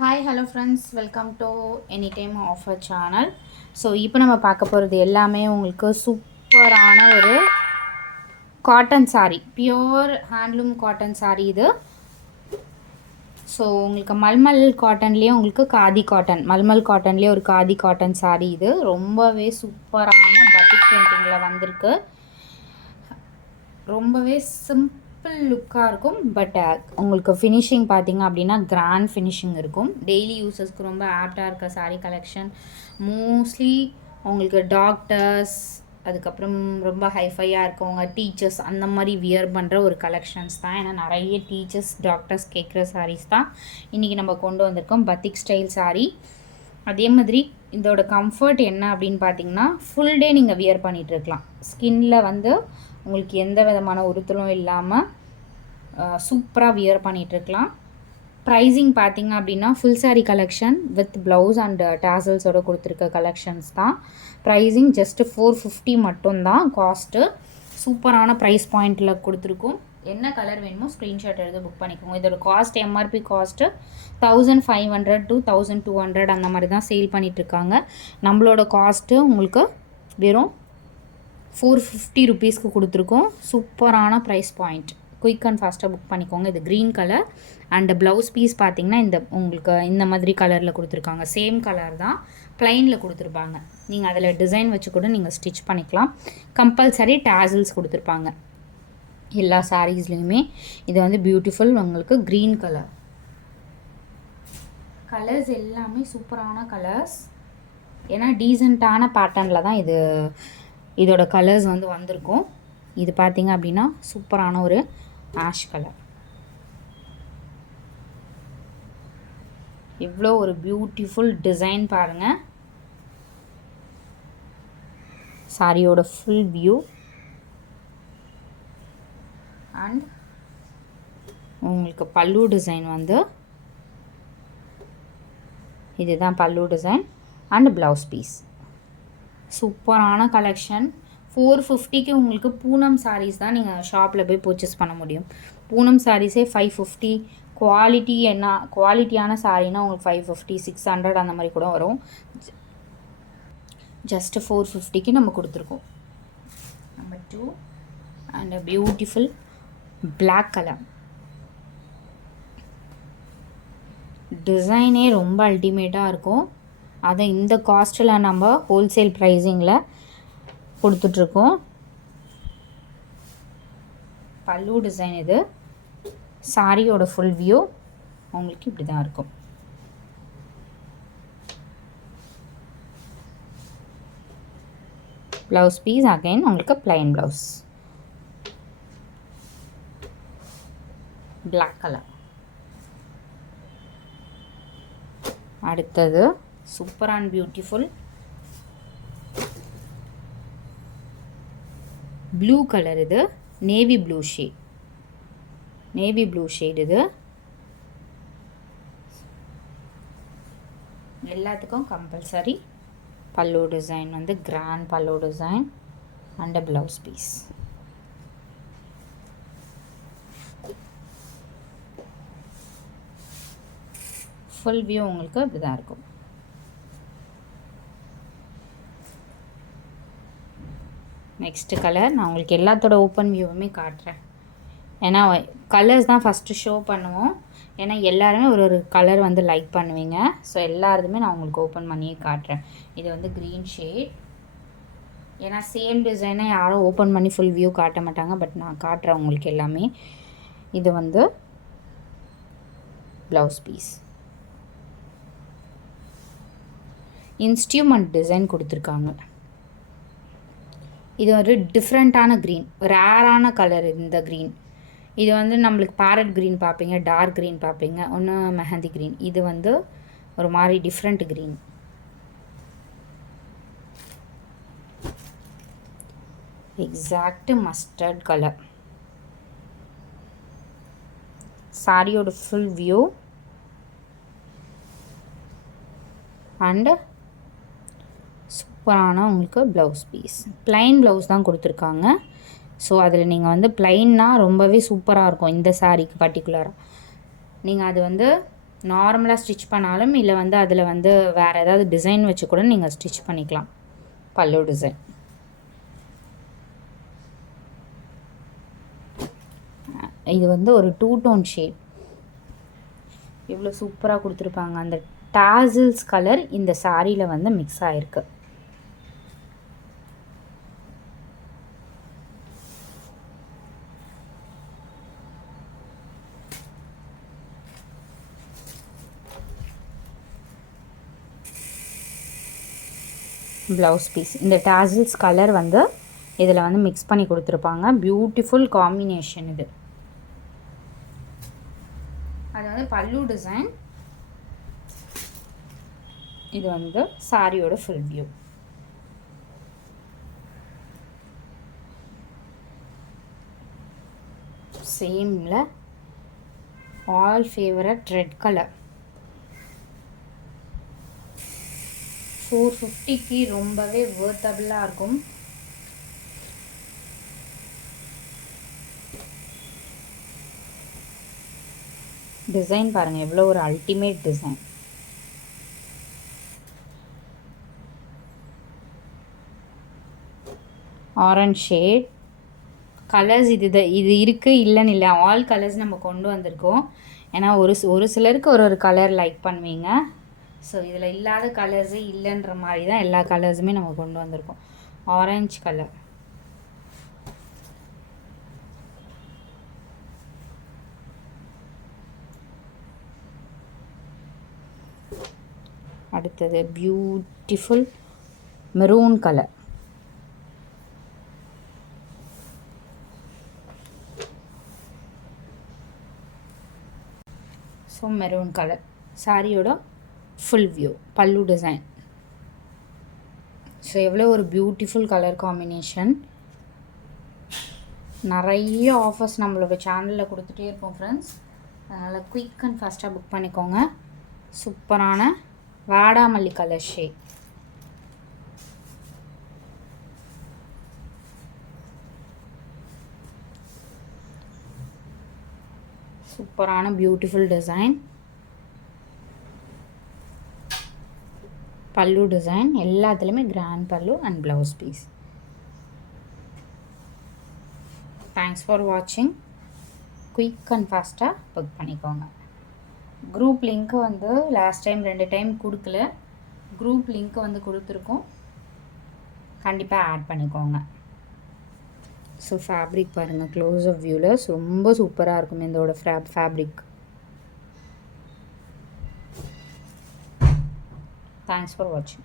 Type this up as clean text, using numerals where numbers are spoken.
Hi hello friends, welcome to any time offer channel. So இப்போ நம்ம பார்க்க போகிறது எல்லாமே உங்களுக்கு சூப்பரான ஒரு cotton sari, pure handloom cotton sari இது. ஸோ உங்களுக்கு மல்மல் காட்டன்லேயே உங்களுக்கு காதி காட்டன், மல்மல் காட்டன்லேயே ஒரு காதி காட்டன் சாரீ இது. ரொம்பவே சூப்பரான பட்டிக் பிரிண்டிங்கில் வந்திருக்கு. ரொம்பவே சிம்பிள் லுக்காக இருக்கும். பட் உங்களுக்கு ஃபினிஷிங் பார்த்திங்க அப்படின்னா கிராண்ட் ஃபினிஷிங் இருக்கும். டெய்லி யூஸஸ்க்கு ரொம்ப ஆப்டாக இருக்க சாரீ கலெக்ஷன். மோஸ்ட்லி உங்களுக்கு டாக்டர்ஸ், அதுக்கப்புறம் ரொம்ப ஹைஃபையாக இருக்கவங்க, டீச்சர்ஸ் அந்த மாதிரி வியர் பண்ணுற ஒரு கலெக்ஷன்ஸ் தான். ஏன்னா நிறைய டீச்சர்ஸ் டாக்டர்ஸ் கேட்குற சாரீஸ் தான் இன்றைக்கி நம்ம கொண்டு வந்திருக்கோம். பத்திக் ஸ்டைல் சாரீ. அதே மாதிரி இதோட கம்ஃபர்ட் என்ன அப்படின்னு பார்த்தீங்கன்னா, ஃபுல் டே நீங்கள் வியர் பண்ணிகிட்ருக்கலாம். ஸ்கின்னில் வந்து உங்களுக்கு எந்த விதமான உறுத்தலும் இல்லாமல் சூப்பராக வியர் பண்ணிகிட்ருக்கலாம். ப்ரைஸிங் பார்த்திங்க அப்படின்னா full saree collection with blouse and டாசல்ஸோடு கொடுத்துருக்க கலெக்ஷன்ஸ் தான். ப்ரைஸிங் ஜஸ்ட்டு 450 மட்டும்தான் காஸ்ட்டு. சூப்பரான ப்ரைஸ் பாயிண்டில் கொடுத்துருக்கோம். என்ன கலர் வேணுமோ ஸ்க்ரீன்ஷாட் எடுத்து புக் பண்ணிக்கோங்க. இதோட காஸ்ட் எம்ஆர்பி காஸ்ட்டு 1500 to 1200 அந்த மாதிரி தான் சேல் பண்ணிகிட்ருக்காங்க. நம்மளோட காஸ்ட்டு உங்களுக்கு வெறும் 450 ருபீஸ்க்கு கொடுத்துருக்கோம். சூப்பரான ப்ரைஸ் பாயிண்ட். குயிக் அண்ட் ஃபாஸ்ட்டாக புக் பண்ணிக்கோங்க. இது green colour and blouse piece பார்த்திங்கன்னா உங்களுக்கு இந்த மாதிரி கலரில் கொடுத்துருக்காங்க. சேம் கலர் தான், ப்ளைனில் கொடுத்துருப்பாங்க. நீங்கள் அதில் டிசைன் வச்சு கூட நீங்கள் ஸ்டிச் பண்ணிக்கலாம். கம்பல்சரி டாசல்ஸ் கொடுத்துருப்பாங்க எல்லா சாரீஸ்லேயுமே. இது வந்து பியூட்டிஃபுல் உங்களுக்கு க்ரீன் கலர். கலர்ஸ் எல்லாமே சூப்பரான கலர்ஸ். ஏன்னா டீசெண்டான பேட்டர்னில் தான் இதோட கலர்ஸ் வந்து வந்திருக்கும். இது பார்த்திங்க அப்படின்னா சூப்பரான ஒரு ஆஷ் கலர். இவ்வளோ ஒரு பியூட்டிஃபுல் டிசைன் பாருங்கள். சாரியோட ஃபுல் வியூ அண்ட் உங்களுக்கு பல்லு டிசைன் வந்து இதுதான் பல்லு டிசைன் அண்ட் ப்ளவுஸ் பீஸ். சூப்பரான கலெக்ஷன். 450க்கு உங்களுக்கு பூனம் சாரீஸ் தான் நீங்கள் ஷாப்பில் போய் பர்ச்சேஸ் பண்ண முடியும். பூனம் சாரீஸே 550. குவாலிட்டியான சாரீனா உங்களுக்கு 550, 600 அந்த மாதிரி கூட வரும். ஜஸ்ட்டு 450க்கு நம்ம கொடுத்துருக்கோம். Number 2 and beautiful black colour. டிசைனே ரொம்ப அல்டிமேட்டாக இருக்கும். அதை இந்த காஸ்ட்டில் நம்ம ஹோல்சேல் ப்ரைஸிங்கில் கொடுத்துட்ருக்கோம். பல்லு டிசைன் இது. சாரியோட ஃபுல் வியூ உங்களுக்கு இப்படி தான் இருக்கும். ப்ளவுஸ் பீஸ் அகைன் உங்களுக்கு ப்ளைன் ப்ளவுஸ். Black colour. அடுத்தது super and beautiful blue colour. இது நேவி ப்ளூ ஷேட். இது எல்லாத்துக்கும் கம்பல்சரி பல்லு டிசைன் வந்து grand pallu design and blouse piece. Full view உங்களுக்கு இப்படி தான் இருக்கும். நெக்ஸ்ட்டு கலர் நான் உங்களுக்கு எல்லாத்தோட ஓப்பன் வியூவுமே காட்டுறேன். ஏன்னா கலர்ஸ் தான் ஃபஸ்ட்டு ஷோ பண்ணுவோம். ஏன்னா எல்லாருமே ஒரு கலர் வந்து லைக் பண்ணுவீங்க. ஸோ எல்லாருமே நான் உங்களுக்கு ஓப்பன் பண்ணியே காட்டுறேன். இது வந்து க்ரீன் ஷேட். ஏன்னா சேம் டிசைனை யாரும் ஓப்பன் பண்ணி ஃபுல் வியூ காட்ட மாட்டாங்க. பட் நான் காட்டுறேன் உங்களுக்கு எல்லாமே. இது வந்து ப்ளவுஸ் பீஸ். இன்ஸ்ட்ருமெண்ட் டிசைன் கொடுத்துருக்காங்க. இது ஒரு டிஃப்ரெண்ட்டான க்ரீன், ரேரான கலர் இந்த க்ரீன். இது வந்து நம்மளுக்கு பேரட் க்ரீன் பார்ப்பீங்க, டார்க் க்ரீன் பார்ப்பீங்க, ஒன்று மெஹந்தி க்ரீன். இது வந்து ஒரு மாதிரி different green. Exact mustard colour. சாரியோட ஃபுல் வியூ அண்டு சூப்பரான உங்களுக்கு ப்ளவுஸ் பீஸ். ப்ளைன் ப்ளவுஸ் தான் கொடுத்துருக்காங்க. ஸோ அதில் நீங்கள் வந்து ப்ளைன்னா ரொம்பவே சூப்பராக இருக்கும் இந்த சாரீக்கு பர்டிகுலராக. நீங்கள் அது வந்து நார்மலாக ஸ்டிச் பண்ணாலும் இல்லை வந்து அதில் வந்து வேறு ஏதாவது டிசைன் வச்சு கூட நீங்கள் ஸ்டிச் பண்ணிக்கலாம். பல்லு டிசைன். இது வந்து ஒரு 2 டோன் ஷேட். இவ்வளோ சூப்பராக கொடுத்துருப்பாங்க. அந்த டாசில்ஸ் கலர் இந்த சாரியில் வந்து மிக்ஸ் ஆகிருக்கு. Blouse piece. இந்த டாசில்ஸ் கலர் வந்து இதில் வந்து மிக்ஸ் பண்ணி கொடுத்துருப்பாங்க. பியூட்டிஃபுல் காம்பினேஷன் இது. அது வந்து பல்லு டிசைன். இது வந்து சாரியோட ஃபுல் வியூ. சேமில் ஆல் ஃபேவரட் ரெட் கலர். 450க்கு ரொம்பவே வர்த்தபிளாக இருக்கும். டிசைன் பாருங்கள் எவ்வளோ ஒரு ultimate design. Orange shade colours. இது இருக்குது இல்லைன்னு இல்லை, ஆல் கலர்ஸ் நம்ம கொண்டு வந்திருக்கோம். ஏன்னா ஒரு சிலருக்கு ஒரு கலர் லைக் பண்ணுவீங்க. ஸோ இதில் இல்லாத கலர்ஸே இல்லைன்ற மாதிரி தான் எல்லா கலர்ஸுமே நம்ம கொண்டு வந்திருக்கோம். Orange colour. அடுத்தது beautiful maroon colour. So maroon colour சாரியோட full view. Pallu design. So எவ்வளோ ஒரு பியூட்டிஃபுல் கலர் காம்பினேஷன். நிறைய ஆஃபர்ஸ் நம்மளோட சேனலில் கொடுத்துட்டே இருப்போம் ஃப்ரெண்ட்ஸ். அதனால் குயிக் அண்ட் ஃபாஸ்ட்டாக புக் பண்ணிக்கோங்க. சூப்பரான வாடாமல்லி கலர் ஷேட். சூப்பரான பியூட்டிஃபுல் டிசைன். பல்லு டிசைன் எல்லாத்துலேயுமே grand pallu and blouse piece. Thanks for வாட்சிங். குயிக் அண்ட் ஃபாஸ்ட்டாக புக் பண்ணிக்கோங்க. குரூப் லிங்க்கு வந்து லாஸ்ட் டைம் 2 டைம் கொடுக்கல. குரூப் லிங்க்கு வந்து கொடுத்துருக்கோம், கண்டிப்பாக ஆட் பண்ணிக்கோங்க. ஸோ ஃபேப்ரிக் பாருங்கள் க்ளோஸ் அப் வியூவில் ரொம்ப சூப்பராக இருக்கும் இதோட ஃபேப்ரிக். Thanks for watching.